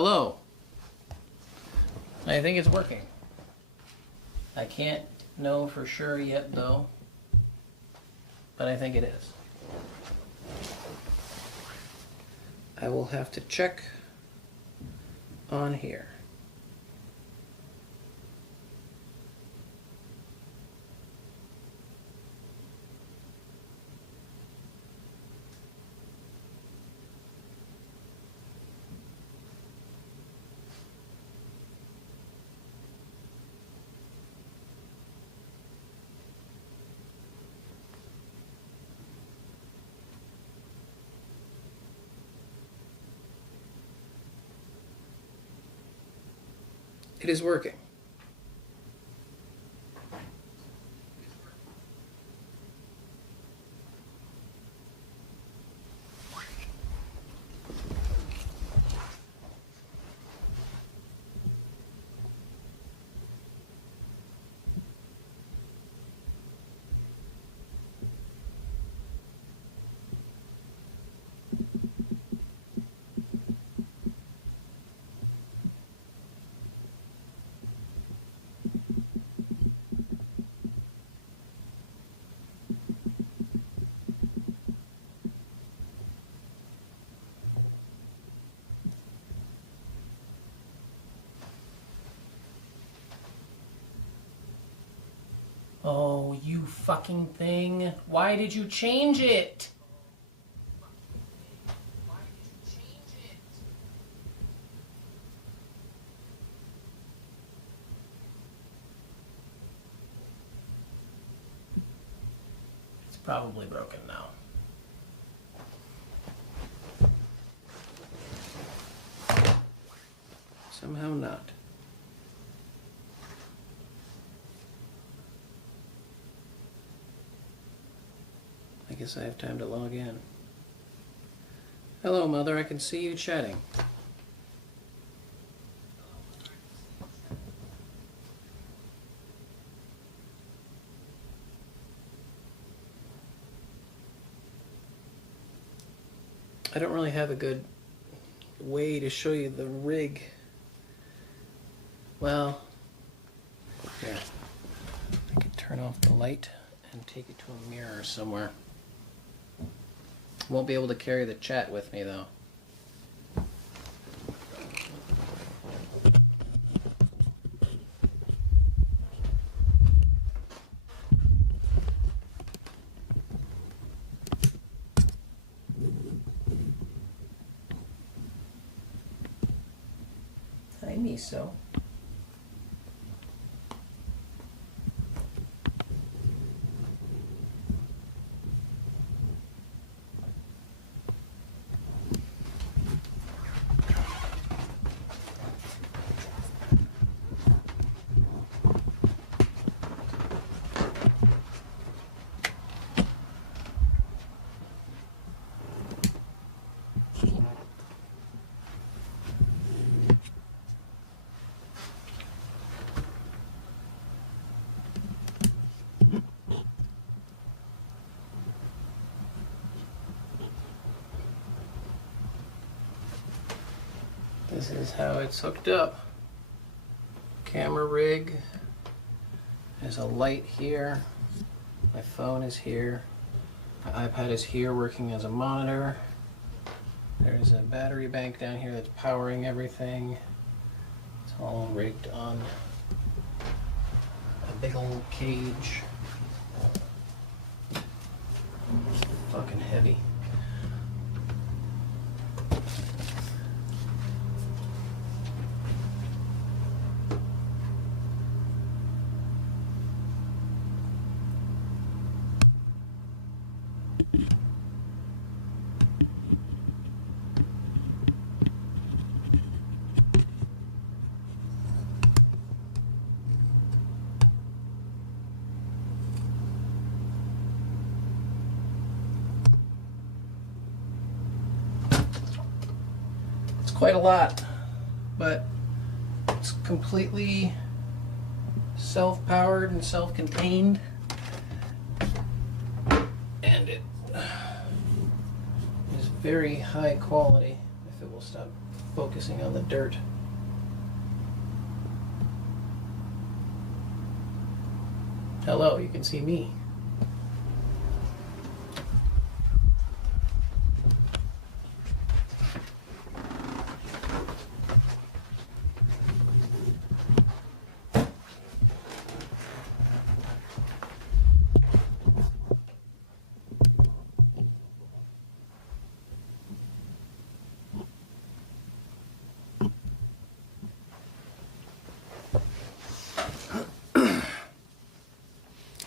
Hello. I think it's working. I can't know for sure yet though, but I think it is. I will have to check on here. It is working. Oh, you fucking thing. Why did you change it? It's probably broken now. Somehow not. I guess I have time to log in. Hello, Mother. I can see you chatting. I don't really have a good way to show you the rig. Well, here. I could turn off the light and take it to a mirror somewhere. Won't be able to carry the chat with me though. Hi, Miso. This is how it's hooked up. Camera rig. There's a light here. My phone is here. My iPad is here working as a monitor. There's a battery bank down here that's powering everything. It's all rigged on a big old cage. Fucking heavy. Quite a lot, but it's completely self-powered and self-contained, and it is very high quality. If it will stop focusing on the dirt. Hello, you can see me.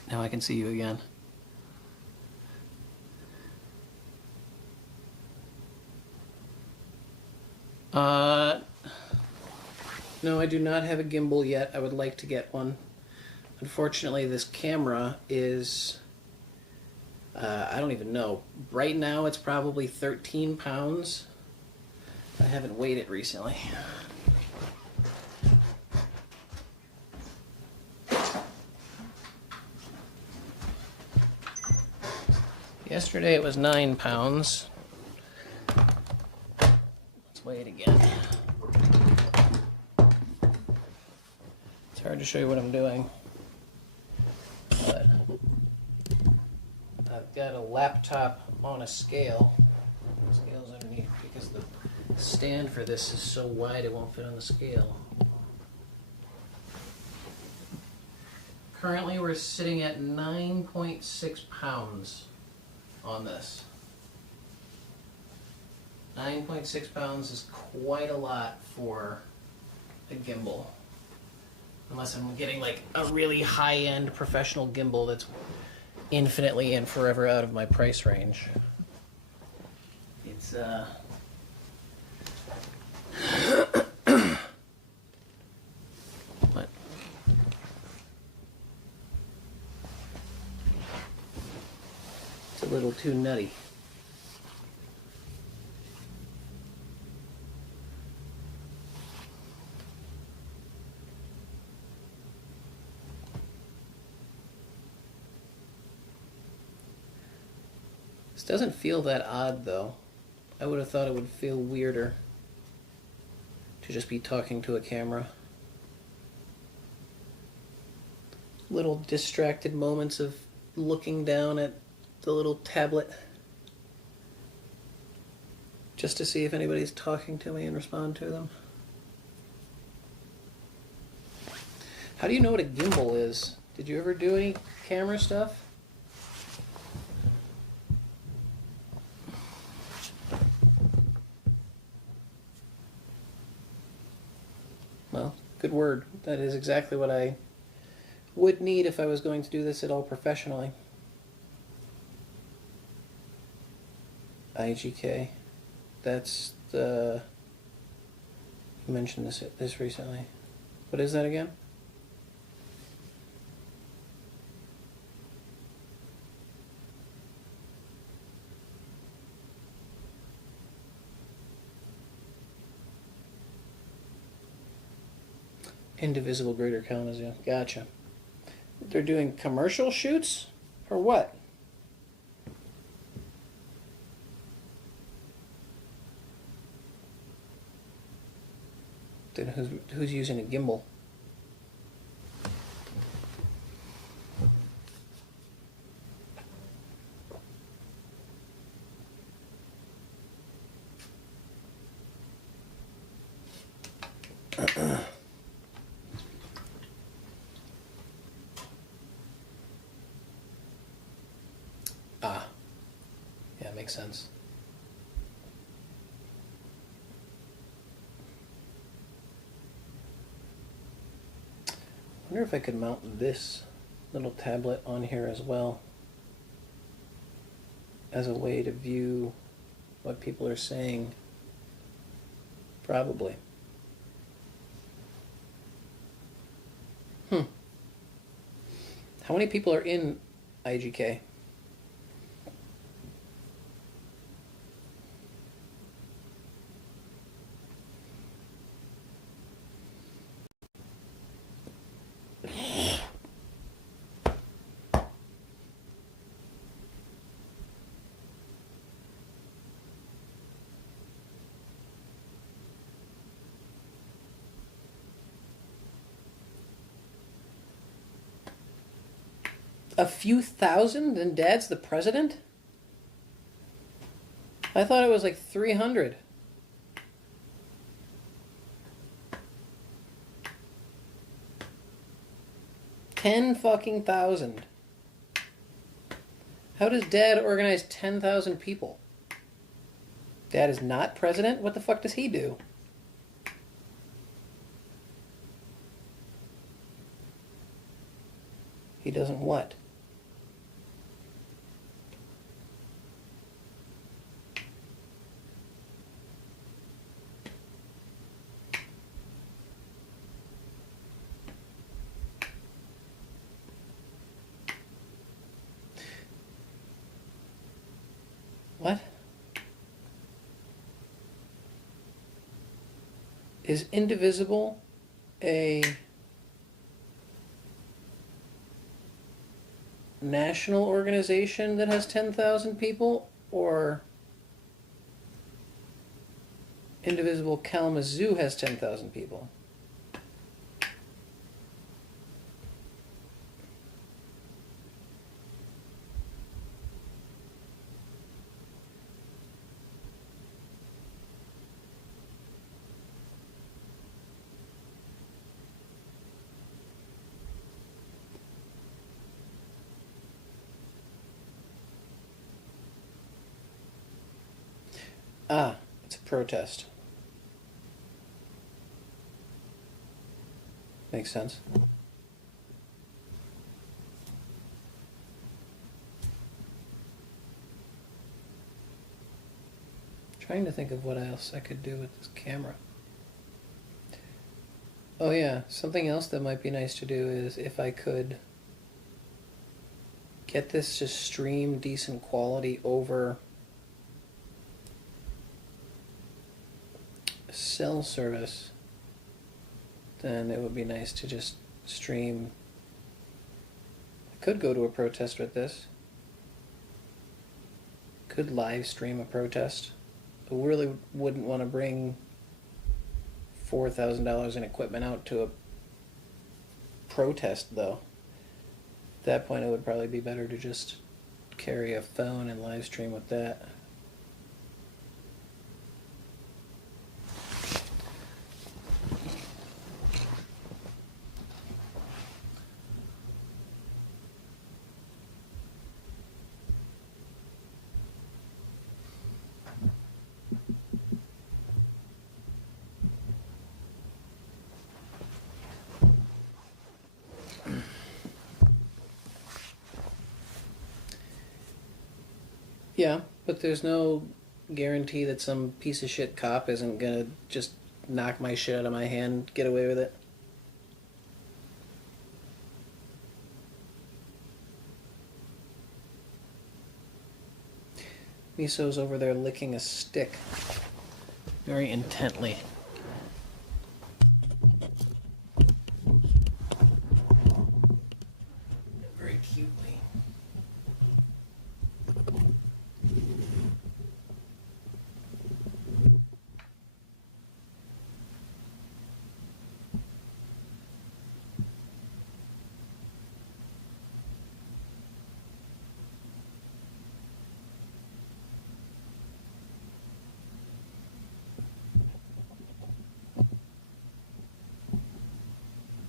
Now I can see you again. No, I do not have a gimbal yet. I would like to get one. Unfortunately, this camera is, I don't even know. Right now it's probably 13 pounds. I haven't weighed it recently. Yesterday it was 9 pounds. Let's weigh it again. It's hard to show you what I'm doing, but I've got a laptop on a scale. The scale's underneath because the stand for this is so wide it won't fit on the scale. Currently we're sitting at 9.6 pounds on this. 9.6 pounds is quite a lot for a gimbal. Unless I'm getting like a really high-end professional gimbal that's infinitely and forever out of my price range. It's what? It's a little too nutty. This doesn't feel that odd though. I would have thought it would feel weirder to just be talking to a camera. Little distracted moments of looking down at the little tablet just to see if anybody's talking to me and respond to them. How do you know what a gimbal is? Did you ever do any camera stuff? Well, good word. That is exactly what I would need if I was going to do this at all professionally. IGK. That's the... You mentioned this recently. What is that again? Indivisible greater Kalamazoo. Gotcha. They're doing commercial shoots? Or what? Then who's using a gimbal? Ah, yeah, makes sense. I wonder if I could mount this little tablet on here as well as a way to view what people are saying. Probably. How many people are in IGK? A few thousand and Dad's the president? I thought it was like 300. Ten fucking thousand. How does Dad organize 10,000 people? Dad is not president? What the fuck does he do? He doesn't what? What? Is Indivisible a national organization that has 10,000 people, or Indivisible Kalamazoo has 10,000 people? Ah, it's a protest. Makes sense. Trying to think of what else I could do with this camera. Oh yeah, something else that might be nice to do is if I could get this to stream decent quality over cell service, then it would be nice to just stream. I could go to a protest with this. Could live stream a protest. I really wouldn't want to bring $4,000 in equipment out to a protest, though. At that point, it would probably be better to just carry a phone and live stream with that. Yeah, but there's no guarantee that some piece of shit cop isn't gonna just knock my shit out of my hand, get away with it. Miso's over there licking a stick very intently. Very cutely.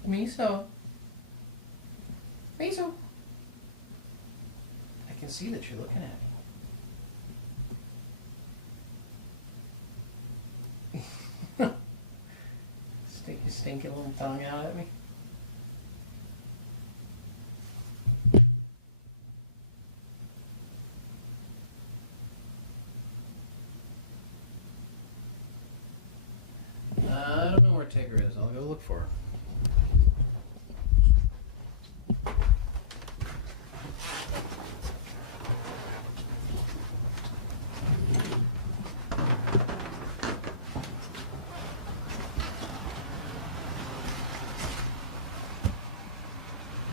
Miso. Miso. I can see that you're looking at me. Stick your stinky little tongue out at me. I don't know where Tigger is. I'll go look for her.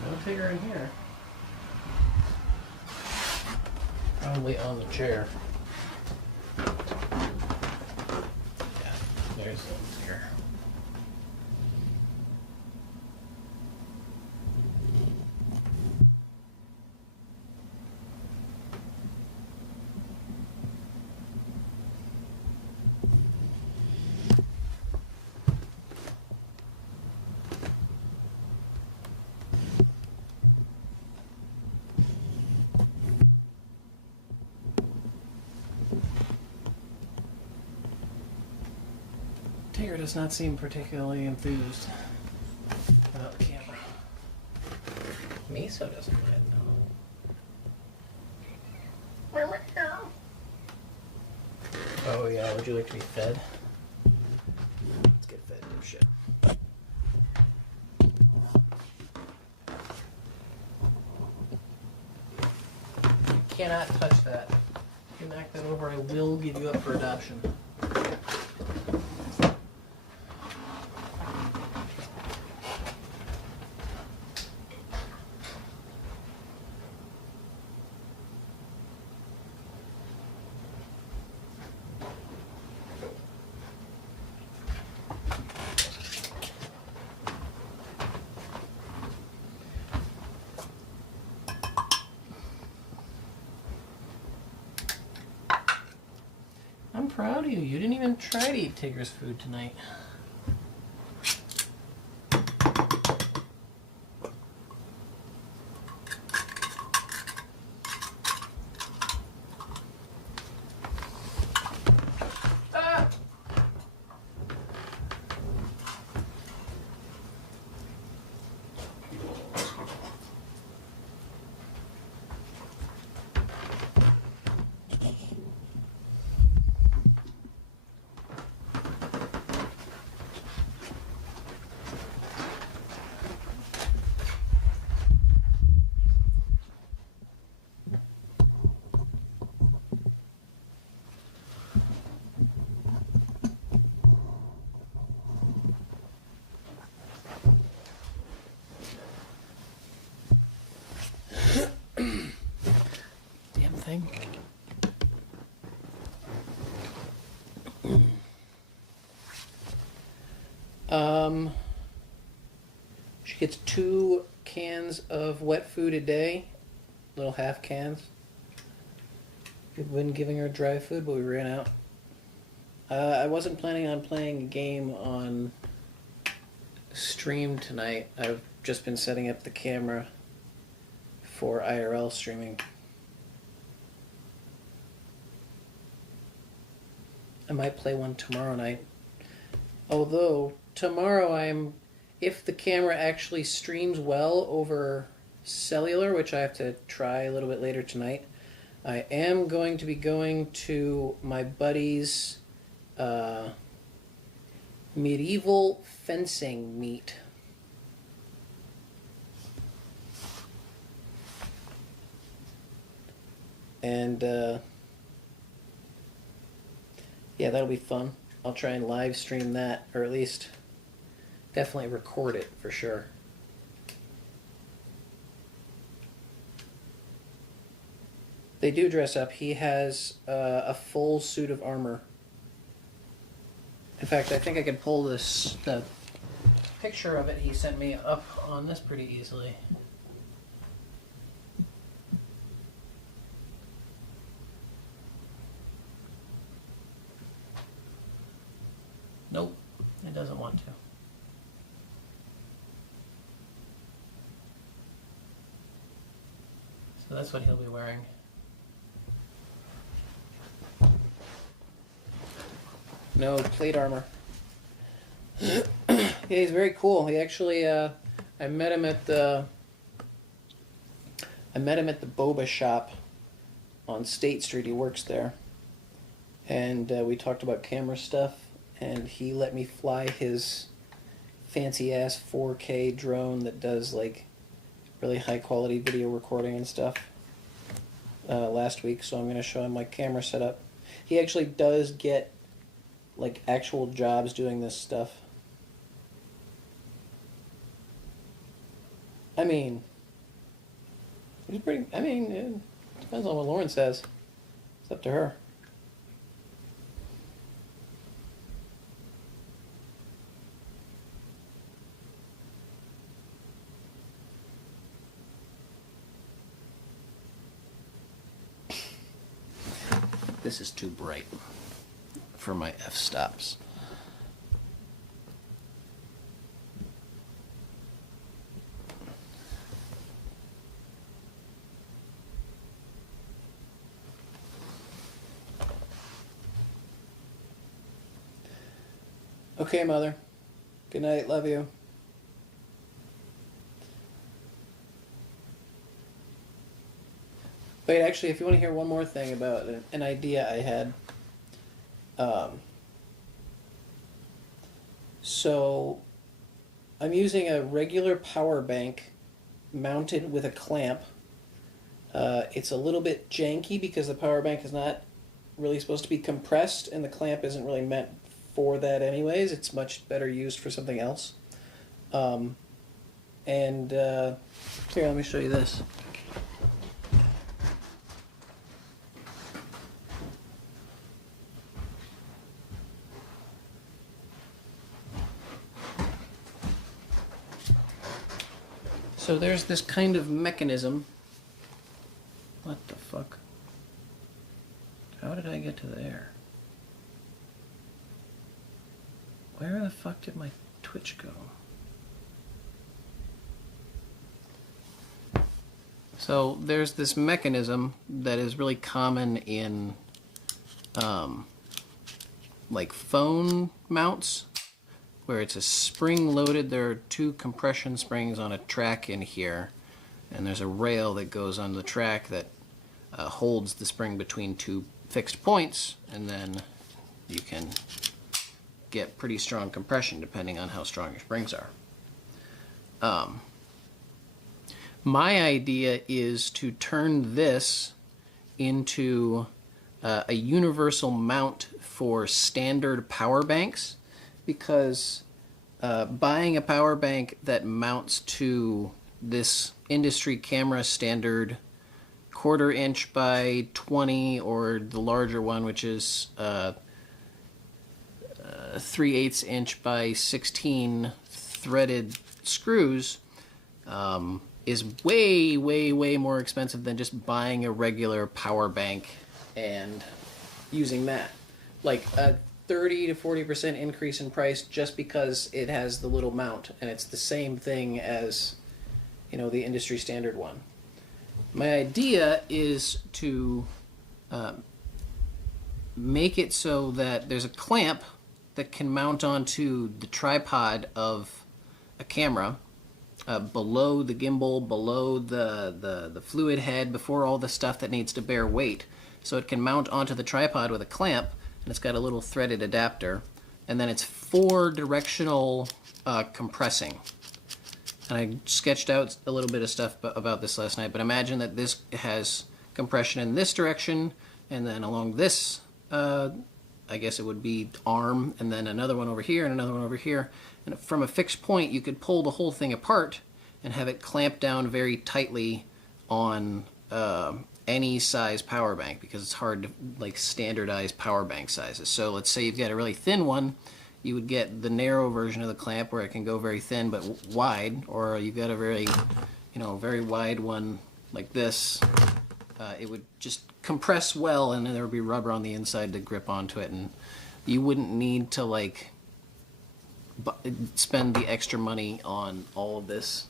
No Tigger in here. Probably on the chair. Yeah, there's the Tigger. does not seem particularly enthused about the camera. Miso doesn't mind though. Oh yeah, would you like to be fed? Let's get fed, no shit. You cannot touch that. If you knock that over, I will give you up for adoption. I'm proud of you. You didn't even try to eat Tigger's food tonight. Ah! Damn thing. She gets 2 cans of wet food a day, little half cans. We've been giving her dry food, but we ran out. I wasn't planning on playing a game on stream tonight. I've just been setting up the camera for IRL streaming. I might play one tomorrow night. Although, tomorrow if the camera actually streams well over cellular, which I have to try a little bit later tonight, I am going to be going to my buddy's medieval fencing meet. And yeah, that'll be fun. I'll try and live stream that, or at least definitely record it for sure. They do dress up. He has a full suit of armor. In fact, I think I could pull the picture of it he sent me up on this pretty easily. Nope, it doesn't want to. So that's what he'll be wearing. No plate armor. Yeah, he's very cool. He actually, I met him at the boba shop on State Street. He works there, and we talked about camera stuff. And he let me fly his fancy ass 4K drone that does like really high quality video recording and stuff last week. So I'm going to show him my camera setup. He actually does get like actual jobs doing this stuff. I mean, he's pretty. I mean, it depends on what Lauren says. It's up to her. This is too bright for my f-stops. Okay, Mother. Good night. Love you. Wait, actually, if you want to hear one more thing about an idea I had. So, I'm using a regular power bank mounted with a clamp. It's a little bit janky because the power bank is not really supposed to be compressed, and the clamp isn't really meant for that anyways. It's much better used for something else. Here, let me show you this. So there's this kind of mechanism. What the fuck? How did I get to there? Where the fuck did my Twitch go? So there's this mechanism that is really common in like phone mounts, where it's a spring loaded. There are two compression springs on a track in here, and there's a rail that goes on the track that holds the spring between two fixed points, and then you can get pretty strong compression depending on how strong your springs are. My idea is to turn this into a universal mount for standard power banks, because buying a power bank that mounts to this industry camera standard 1/4 inch by 20, or the larger one, which is 3/8 inch by 16 threaded screws, is way, way, way more expensive than just buying a regular power bank and using that. Like a 30 to 40% increase in price just because it has the little mount, and it's the same thing as, you know, the industry standard one. My idea is to make it so that there's a clamp that can mount onto the tripod of a camera, below the gimbal, below the fluid head, before all the stuff that needs to bear weight. So it can mount onto the tripod with a clamp, and it's got a little threaded adapter, and then it's 4 directional compressing. And I sketched out a little bit of stuff about this last night, but imagine that this has compression in this direction, and then along this, I guess it would be arm, and then another one over here, and another one over here. And from a fixed point, you could pull the whole thing apart and have it clamped down very tightly on any size power bank, because it's hard to like standardize power bank sizes. So let's say you've got a really thin one, you would get the narrow version of the clamp where it can go very thin but wide, or you've got a very, very wide one like this. It would just compress well, and then there would be rubber on the inside to grip onto it, and you wouldn't need to like spend the extra money on all of this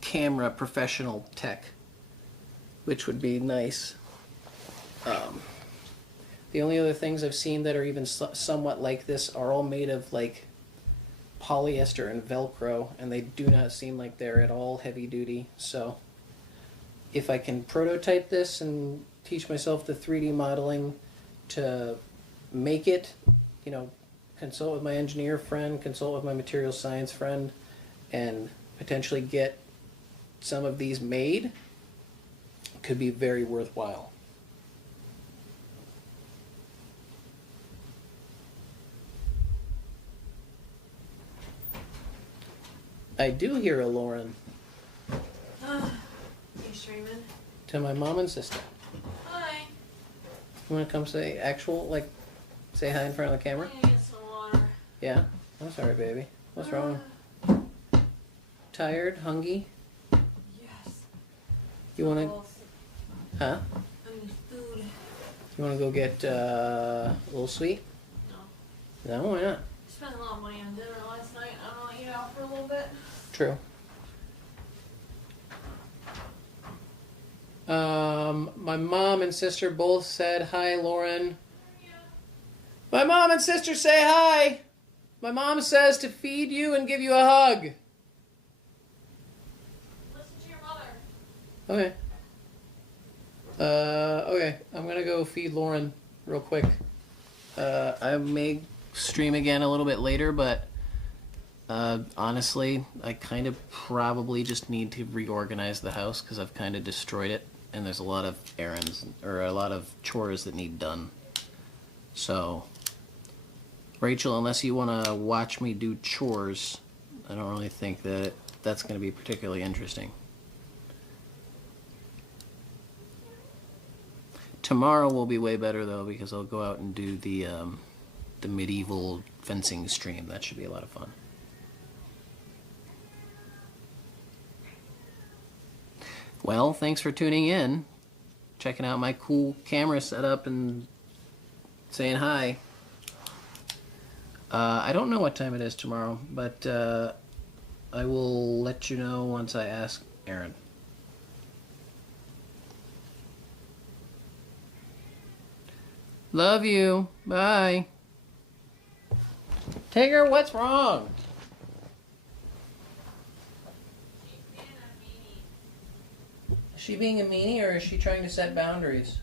camera professional tech, which would be nice. The only other things I've seen that are even somewhat like this are all made of like polyester and Velcro, and they do not seem like they're at all heavy duty. So if I can prototype this and teach myself the 3D modeling to make it, consult with my engineer friend, consult with my material science friend, and potentially get some of these made, could be very worthwhile. I do hear a Lauren. You streaming? To my mom and sister. Hi. You want to come say say hi in front of the camera? I'm gonna get some water. Yeah? I'm sorry, baby. What's wrong? Tired? Hungry? Yes. You want to... Both. Huh? I need food. You want to go get a little sweet? No. No, why not? I spent a lot of money on dinner last night. I'm gonna eat out for a little bit. True. My mom and sister both said hi, Lauren. Yeah. My mom and sister say hi. My mom says to feed you and give you a hug. Listen to your mother. Okay. Okay. I'm gonna go feed Lauren real quick. I may stream again a little bit later, but honestly, I kind of probably just need to reorganize the house because I've kind of destroyed it, and there's a lot of errands or a lot of chores that need done. So, Rachel, unless you want to watch me do chores, I don't really think that that's going to be particularly interesting. Tomorrow will be way better though because I'll go out and do the medieval fencing stream. That should be a lot of fun. Well, thanks for tuning in, checking out my cool camera setup and saying hi. I don't know what time it is tomorrow, but I will let you know once I ask Aaron. Love you. Bye. Tigger, what's wrong? She's being a meanie. Is she being a meanie or is she trying to set boundaries?